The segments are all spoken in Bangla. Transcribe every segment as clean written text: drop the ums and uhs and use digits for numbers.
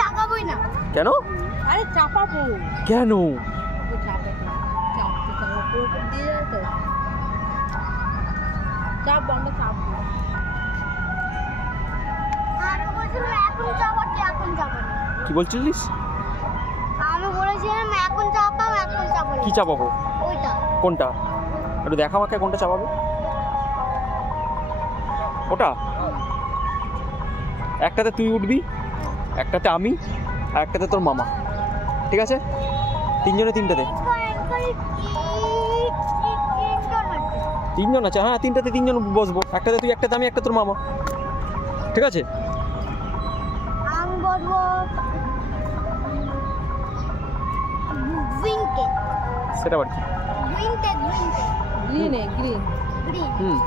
টাকাবই না। কেন? আরে চাপাবো। কেন? চাপ বন্ধ চাপবো। আমি বলছিলাম এখন চাপাচ্ছি, এখন চাপাবো। কি বলছিলিস? আমি বলেছিলাম এখন চাপাবো, এখন চাপাবো। কি চাপাবো? ওইটা। কোনটা? একটু দেখা আমাকে কোনটা চাপাবো। ওটা একটাতে তুই উঠবি, একটাতে আমি, আর একটাতে তোর মামা। ঠিক আছে? তিনজনে তিনটাতে। তিনজন আছে? হ্যাঁ, তিনটাতে তিনজন বসবো। একটাতে তুই, একটাতে আমি, একটা তোর মামা। ঠিক আছে? আমি বলবো গ্রিনকে। সেটা আবার কি? গ্রিনকে, গ্রিনকে। গ্রিনে, গ্রিন। গ্রিন।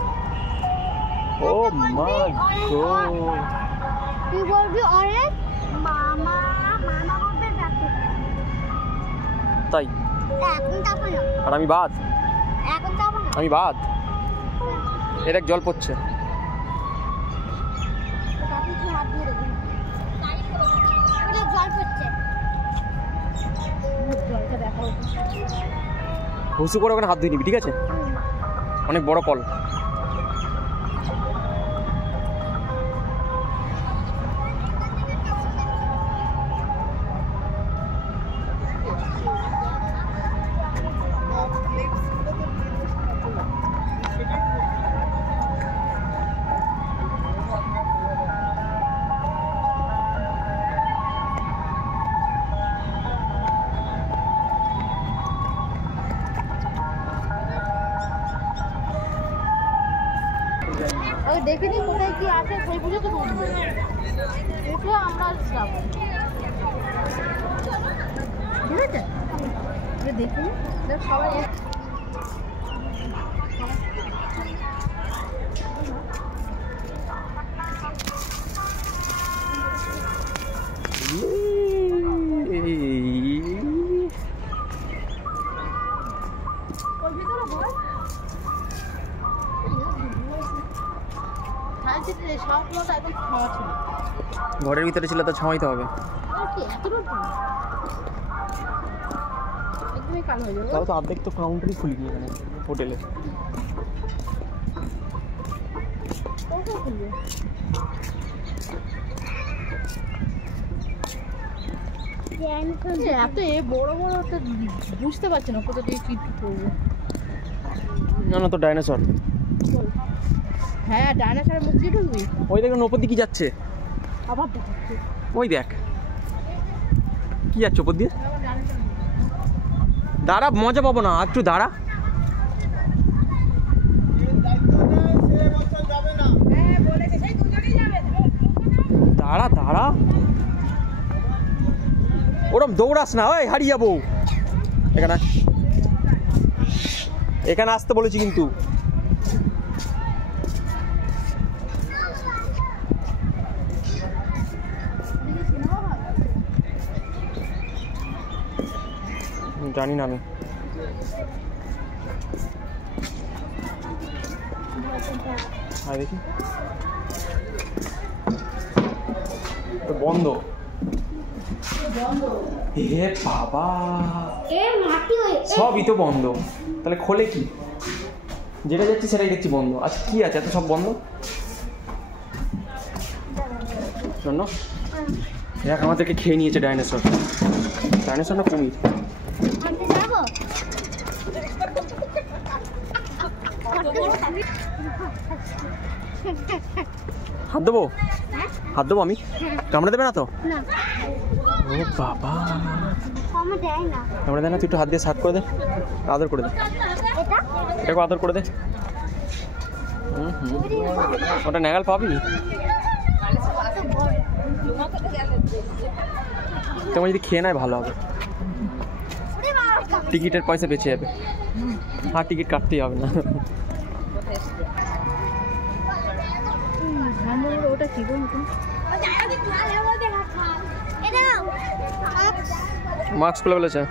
ও মাই গড। তুই বলবি অরেঞ্জ, মামা মামা বলবে ব্যাপক। তাই? এখন চাপো না। আর আমি বাদ? এখন চাপো না। আমি বাদ? এর এক জল পড়ছে। কাপি কি হাত দিয়ে দেখুন। এটা জল পড়ছে। জলটা দেখো। হুসু করে ওখানে হাত ধুয়ে নিবি, ঠিক আছে? অনেক বড় কল। দেখিনি কোথায় কি আছে, সেই বুঝে তো উঠবে। উঠে আমরা যাবো, ঠিক আছে? দেখিনি সবাই। ঘরের ভিতরে ছিল তো ছাওয়াইতে হবে। তাও তো অর্ধেক তো কাউন্টারই খুলিনি এখানে হোটেলে। এত বড় বড় বুঝতে পারছি না কোথা দিয়ে কি করবো। না না, তো ডাইনোসর। হ্যাঁ, ডাইনোসরের মুখ দিয়ে ঢুকবি। ওই দেখুন ওপর দিয়ে কি যাচ্ছে আবার দেখাচ্ছে। ওই দেখ কি যাচ্ছে ওপর দিয়ে। দাঁড়া, মজা পাবো না, একটু দাঁড়া। দাঁড়া দাঁড়া, ওরম দৌড়াস না, ওই হারিয়ে যাবো। এখানে এখানে আসতে বলেছি কিন্তু। জানি না আমি। দেখি বন্ধ। এ বাবা, সবই তো বন্ধ। তাহলে খোলে কি? যেটা যাচ্ছি সেটাই দেখছি বন্ধ। আচ্ছা কি আছে, এত সব বন্ধ? শোন, দেখ আমাদেরকে খেয়ে নিয়েছে ডাইনোসর। ডাইনোসর না কুমির? হাত দেবো? হাত দেবো আমি? কামড়ে দেবে না তো? ও বাবা, কামড়ে দেয় না? তুই একটু হাত দিয়ে সাফ করে দে, আদর করে দে। এটাকে আদর করে দে। ওটা নেগাল পাবি? তোমার যদি খেয়ে নেয় ভালো হবে, টিকিটের পয়সা বেঁচে যাবে। আর টিকিট কাটতেই হবে না। ওটা কি মাস্ক খুলে ফেলেছে।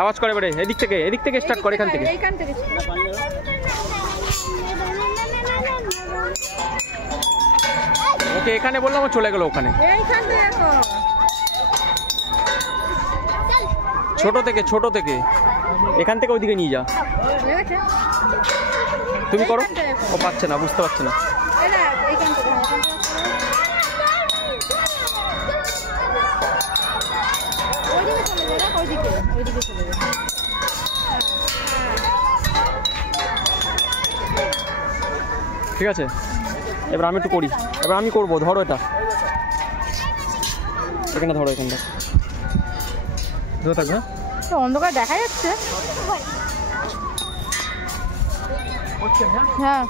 আওয়াজ করে বেড়ে এদিক থেকে স্টার্ট করে এখান থেকে। ওকে এখানে বললাম ও চলে গেল ওখানে। ছোট থেকে এখান থেকে ওইদিকে নিয়ে যা। তুমি করো। ও পাচ্ছে না, বুঝতে পারছে না। ঠিক আছে, এবার আমি একটু করি। এবার আমি করবো। ধরো এটা, এখানে ধরো, এখানটা ধরে থাকবে। হ্যাঁ, অন্ধকার দেখা যাচ্ছে। হ্যাঁ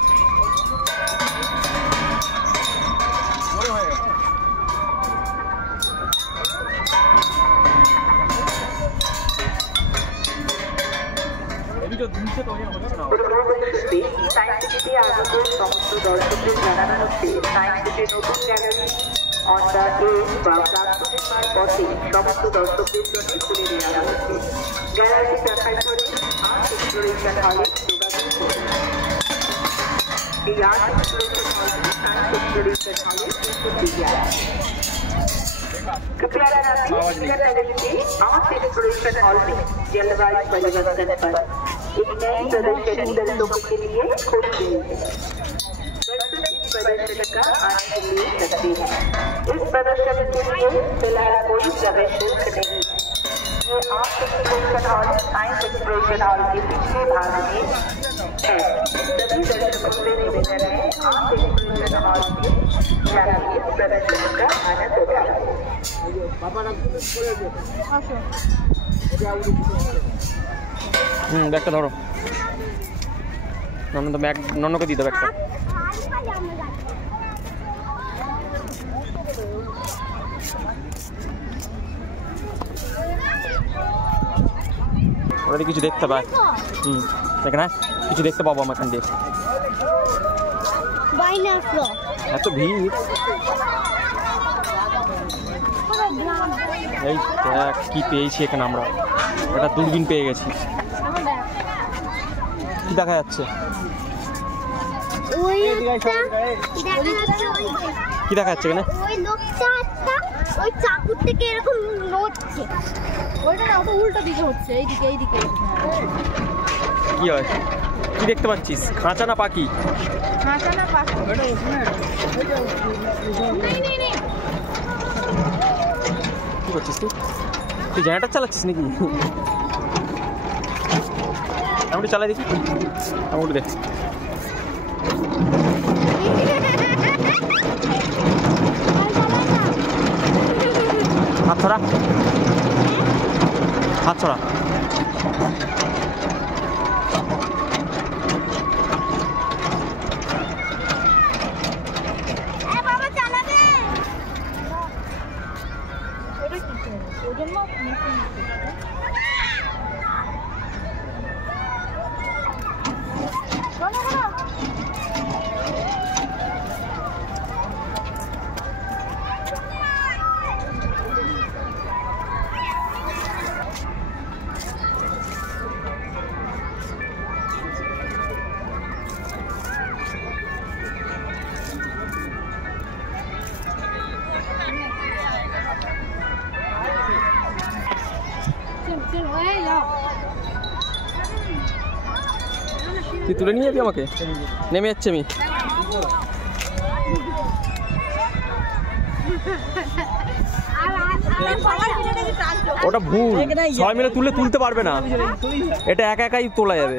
সায়েন্স সিটিতে আগত সমস্ত দর্শকদের জানানো হচ্ছে সায়েন্স সিটির নতুন গ্যালারি অন দ্য এজ বা প্রাপ্তনির্মাণ পথে সমস্ত দর্শকদের জন্য খুলে দেওয়া হয়েছে। গ্যালারিটি দেখার পরে আর্ট এক্সপ্লোরেশন হলে যোগাযোগ করুন। এই আর্ট এক্সপ্লোরেশন হলটি সায়েন্স এক্সপ্লোরেশন হলে कृपया आर्ट एक्सप्लोरेशन हॉल में जलवायु परिवर्तन पर एक नई प्रदर्शनी दर्शकों के लिए खोली गई है। दर्शक इस प्रदर्शनी का आनंद ले सकते हैं। इस प्रदर्शनी के लिए फिलहाल कोई प्रवेश शुल्क नहीं है। ये art exploration hall science exploration hall के पिछले भाग में है। सभी दर्शकों से निवेदन है आर्ट एक्सप्लोरेशन हॉल में जाकर इस प्रदर्शनी का आनंद उठाएं। ব্যাগটা ধরো। তো ব্যাগ নন্নকে দিতে ব্যাগটা। ওরা কিছু দেখতে পায়। এখানে কিছু দেখতে পাবো আমার এখান দিয়ে। এত ভিড়। এই দেখ কি পেয়েছি এখানে আমরা। একটা দূরবীন পেয়ে গেছি। কি দেখা যাচ্ছে? কি দেখা যাচ্ছে এখানে? ওই লোকটা ওই চাকুর থেকে এরকম নড়ছে। ওইটা না, ওটা উল্টো দিকে হচ্ছে। এইদিকে কি হয়? কি দেখতে পাচ্ছিস? খাঁচা না পাখি? খাঁচা না পাখি? কি করছিস তুই? তুই জেনারেটর চালাচ্ছিস নাকি? আমি চালাই দেখি। আমি উঠে দেখ। হাত ছড়া, হাত ছড়া। তুই তুলে নিয়ে যাবি আমাকে? নেমে যাচ্ছে আমি। ওটা ভুল, সবাই মিলে তুলতে পারবে না। এটা একা একাই তোলা যাবে।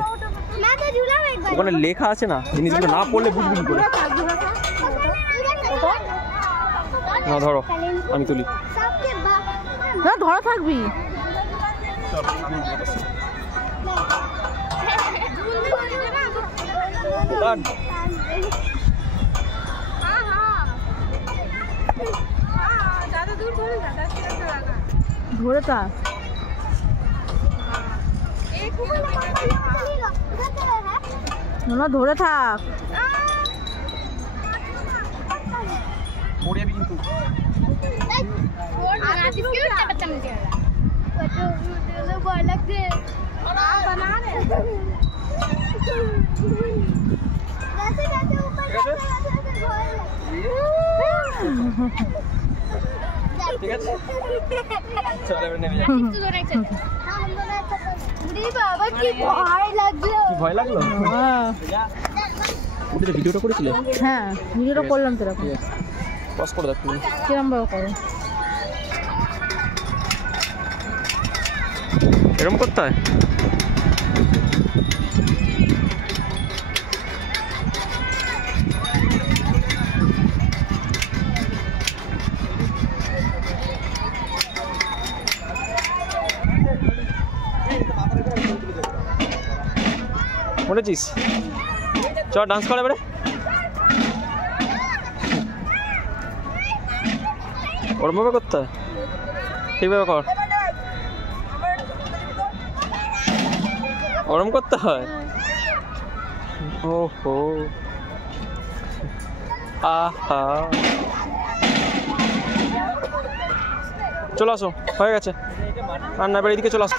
ওখানে লেখা আছে না, জিনিসগুলো না পড়লে বুঝবি কি করে। না ধরো, আমি তুলি। না ধরা থাকবি। ধরে থাক। না ধরে থাক। কিন্তু भय लगते बना रहे वैसे वैसे ऊपर ঠিক আছে চল এবার নেমে যাই বাবা কি ভয় লাগলো কি ভয় লাগলো ওটা ভিডিওটা করেছিলে হ্যাঁ ভিডিওটা করলাম তো এরকম পজ করে দাও তুমি কিরম ভাবে করো এরকম করতে হয় শুনেছিস চ ডান্স করে এবারে ওরমভাবে করতে হয় ঠিকভাবে কর ওরম করতে হয় ওহো আহা চলে আসো হয়ে গেছে রান্না এবার এদিকে চলে আসো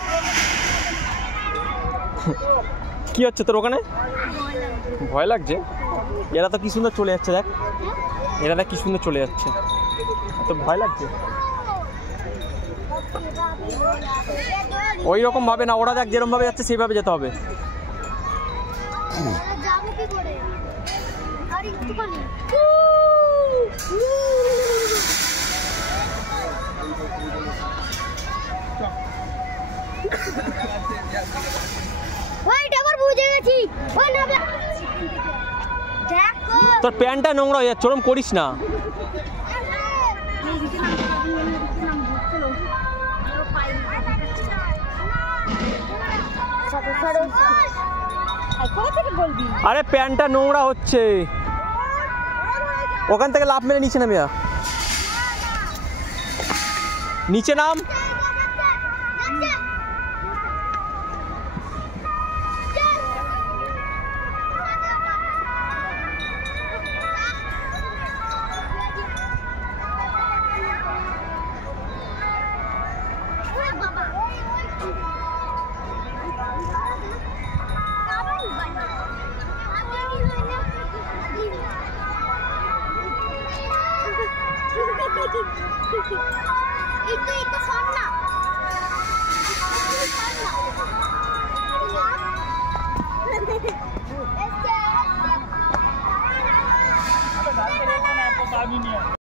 কি হচ্ছে তোর ওখানে ভয় লাগছে এরা তো কি সুন্দর চলে যাচ্ছে দেখ এরা দেখ কি সুন্দর চলে যাচ্ছে তো ভয় লাগছে ওই রকম ভাবে না ওরা দেখ যেরকম ভাবে যাচ্ছে সেইভাবে যেতে হবে যাবো কি করে আর একটুখানি ওইট আবার বুঝে গেছি ওই না দেখো তোর প্যান্টটা নোংরা হয়ে যাচ্ছে ওরম করিস না আরে প্যান্টটা নোংরা হচ্ছে ওখান থেকে লাফ মেরে নিচে নামিয়া নিচে নাম itu sana. Sana.